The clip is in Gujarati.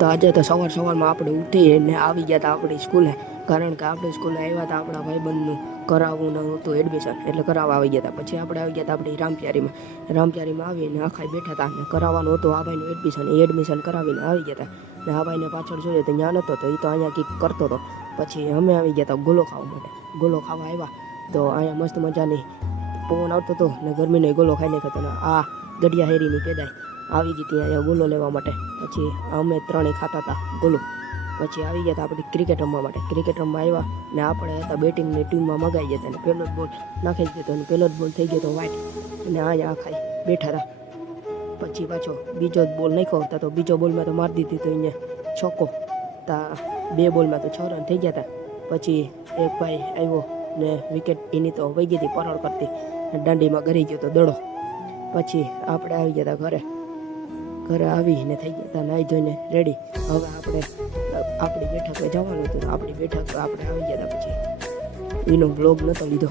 તો આજે તો સવારમાં આપણે ઉઠીને આવી ગયા હતા આપણી સ્કૂલે, કારણ કે આપણે સ્કૂલે આવ્યા હતા આપણા ભાઈબંધનું કરાવવું નહોતું એડમિશન, એટલે કરાવવા આવી ગયા હતા. પછી આપણે આવી ગયા હતા આપણી રામપ્યારીમાં આવીને આખા બેઠા હતા ને કરાવવાનું હતું આ ભાઈનું એડમિશન કરાવીને આવી ગયા હતા. ને આ ભાઈને પાછળ જોઈએ તો ત્યાં નહોતો, તો એ તો અહીંયા કંઈક કરતો હતો. પછી અમે આવી ગયા હતા ગોલો ખાવા માટે. ગોલો ખાવા આવ્યા તો અહીંયા મસ્ત મજાની પવન આવતો હતો ને ગરમીનો ગોલો ખાઈ નાખ્યો હતો. ને આ ગઢિયા હેરીની પેદાય આવી ગઈ હતી અહીંયા ગોલો લેવા માટે. પછી અમે ત્રણેય ખાતા હતા ગોલો. પછી આવી ગયા હતા આપણે ક્રિકેટ રમવા માટે. ક્રિકેટ રમવા આવ્યા ને આપણે હતા બેટિંગની ટીમમાં મગાઈ ગયા હતા. ને પહેલો જ બોલ નાખી જ ગયો અને પહેલો જ બોલ થઈ ગયો હતો વાઇટ. અને અહીંયા આખા બેઠા હતા. પછી પાછો બીજો જ બોલ નાખ્યો હતા, તો બીજો બોલમાં તો મારી દીધી તો અહીંયા છક્કો. તા 2 બોલમાં તો 6 રન થઈ ગયા હતા. પછી એક ભાઈ આવ્યો ને વિકેટ એની તો વહી ગઈ હતી પરળ કરતી, દાંડીમાં ગરી ગયો તો દડો. પછી આપણે આવી ગયા હતા ઘરે આવીને થઈ ગયા હતા નાહી ધોઈને રેડી. હવે આપણે આપણી બેઠક જવાનું હતું, આપણી બેઠક આપણે આવી ગયા હતા. પછી એનો બ્લોગ નહોતો લીધો.